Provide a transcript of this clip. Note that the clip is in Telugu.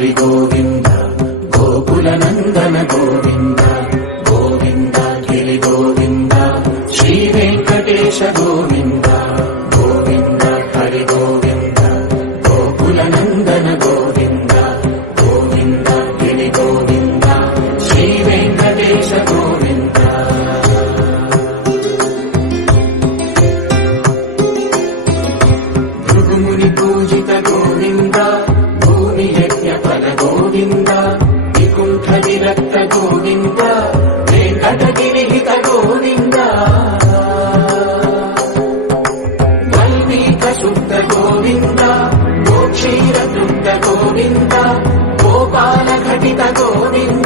హరి గోవింద గోకుల నందన గోవింద గోవింద గిరి గోవింద శ్రీ వెంకటేశ గోవింద గోవింద హరి గోవింద గోకుల నందన గోవింద గోవింద గిరి గోవింద శ్రీ వెంకటేశ గోవింద భృగుముని పూజిత గోవింద భూమి యజ్ఞ ఫల గోవింద వికుంఠ విరక్త గోవింద వెంకటగిరిహిత గోవింద వల్మీక శుద్ధ గోవింద గోక్షీర తృప్త గోవింద గోపాల ఘటిత గోవింద